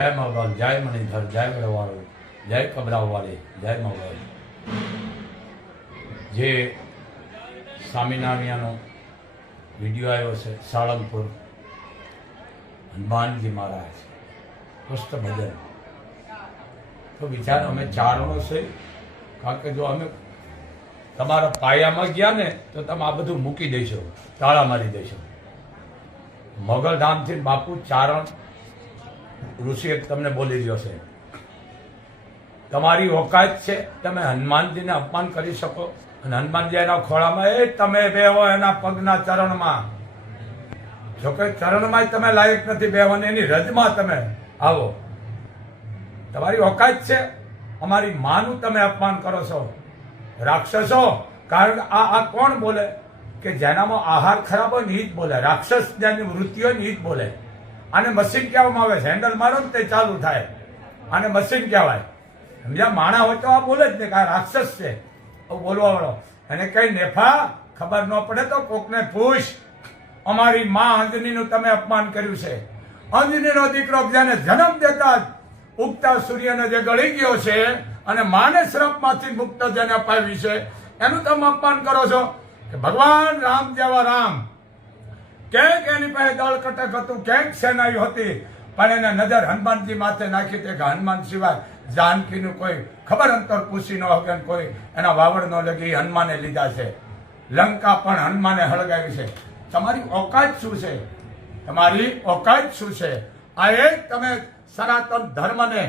જય મોગલ, જય મણિધર, જય વડવાળું, જય કબરાવવાળી, જય મોગલ. જે સ્વામિનારાયણનો વિડીયો આવ્યો છે સાળંગપુર, હનુમાનજી મહારાજ મસ્ત ભજન. તો વિચાર અમે ચારણો છે, કારણ કે જો અમે તમારા પાયામાં ગયા ને તો તમે આ બધું મૂકી દઈશો, તાળા મારી દેશો. મોગલધામથી બાપુ ચારણ ઋષિ તમને બોલી રહ્યો છે, તમારી ઓકાત છે, તમે હનુમાનજીને અપમાન કરી શકો. અને હનુમાનજી એના ખોળામાં, એ તમે બેહો એના પગના ચરણમાં. જોકે ચરણમાં તમે લાયક નથી બેહવાની, એની રજમાં તમે આવો. તમારી ઓકાત છે, અમારી માનું તમે અપમાન કરો છો, રાક્ષસો. કારણ કે આ કોણ બોલે કે જેનામાં આહાર ખરાબ હોય ને એ જ બોલે. રાક્ષસ જેની વૃત્તિ હોય ને એ જ બોલે. આને મશીન કહેવામાં આવે છે. હેન્ડલ મારો ને તે ચાલુ થાય, આને મશીન કહેવાય. સમજ્યા? માણા હોય તો આ બોલે જ ને કે આ રાક્ષસ છે બોલવા વાળો. એને કઈ નેફા ખબર ન પડે તો કોકને પૂછ. અમારી માં અંજનીનું તમે અપમાન કર્યું છે. અંજનીનો દીકરો જેને જન્મ દેતા જ ઉગતા સૂર્યને જે ગળી ગયો છે અને માને શ્રાપમાંથી મુક્ત જેને અપાવી છે, એનું તમે અપમાન કરો છો. કે ભગવાન રામ જેવા રામ, ક્યાંક એની પાસે દળ કટક હતું, ક્યાંક સેનાઈઓ હતી, પણ એને નજર હનુમાનજી માથે નાખી હતી કે હનુમાન સિવાય જાનકીનું કોઈ ખબર અંતર પૂછી ન શકે, કોઈ એના વાવડ ન લગી, હનુમાને લીધા છે. લંકા પણ હનુમાને હળગાવી છે. તમારી ઓકાત શું છે? તમારી ઓકાત શું છે? આ એક તમે સનાતન ધર્મને,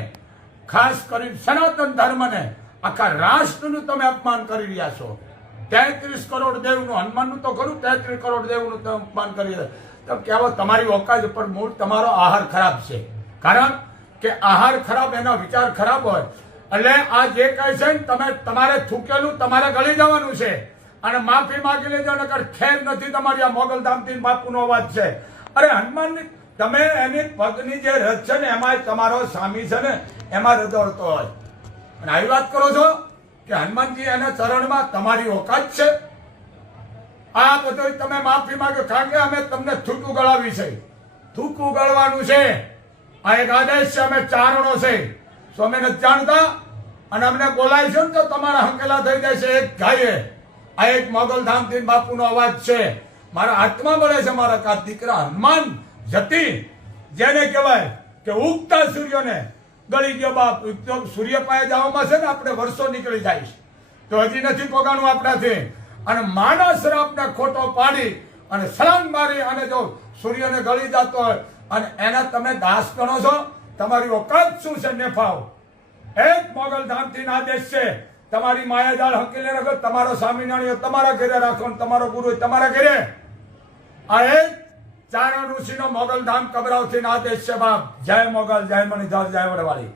ખાસ કરી સનાતન ધર્મને, આખા રાષ્ટ્રનું તમે અપમાન કરી રહ્યા છો. 33 કરોડ દેવનું, હનુમાનનું તો ખરું, 33 કરોડ દેવનું તમે અપમાન કરી રહ્યા. તો કહેવો તમારી ઓકાત ઉપર મૂળ તમારો આહાર ખરાબ છે. કારણ કે આહાર ખરાબ, એનો વિચાર ખરાબ હોય એટલે આ જે કહે છે ને તમે તમારે થૂકેલું તમારે ગળી જવાનું છે. અને માફી માગી લેજો, નકર ખેર નથી તમારી. આ મોગલધામથી બાપુનો અવાજ છે. અરે હનુમાનની તમે એની પગની જે રથ છે ને એમાં તમારો સ્વામી છે ને એમાં રદોડતો હોય અને આવી વાત કરો છો કે હનુમાનજી એના ચરણમાં. તમારી ઓકાત છે આ બધું તમે માફી માંગો. કારણ કે અમે તમને થૂકું ગળાવી છે, થૂકું ગળવાનું છે. આ એક આદેશ છે. અમે ચારણો છે, તો અમે નથી જાણતા અને અમને બોલાય છે ને તો તમારા હંકેલા થઈ જાય છે એક ગાયે. આ એક મોગલધામથી બાપુનો અવાજ છે. મારા હાથમાં મળે છે મારા કા દીકરા હનુમાન જતી, જેને કહેવાય કે ઉગતા સૂર્યને ગળી ગયો બાપ. સૂર્ય પાસે જવામાં છે ને આપણે વર્ષો નીકળી જાય છે, તો હજી નથી પોગાણું આપણાથી. અને માના શ્રાપને ખોટો પાડી અને સળંગ મારી અને જો સૂર્યને ગળી જતો હોય અને એના તમે દાસ ગણો છો. તમારી ઓકાત શું છે? નેફાવ. એક મોગલધામથી આદેશ છે, તમારી માયાજાળ હકેલે રાખો, તમારો સ્વામિનારાયણ તમારા ઘરે રાખો, તમારો ગુરુ તમારા ઘરે. આ એક ચારણ ઋષિનો મોગલધામ કબરાવથી આદેશ છે બાપ. જય મોગલ, જય મણિધર, જય વડવાળી.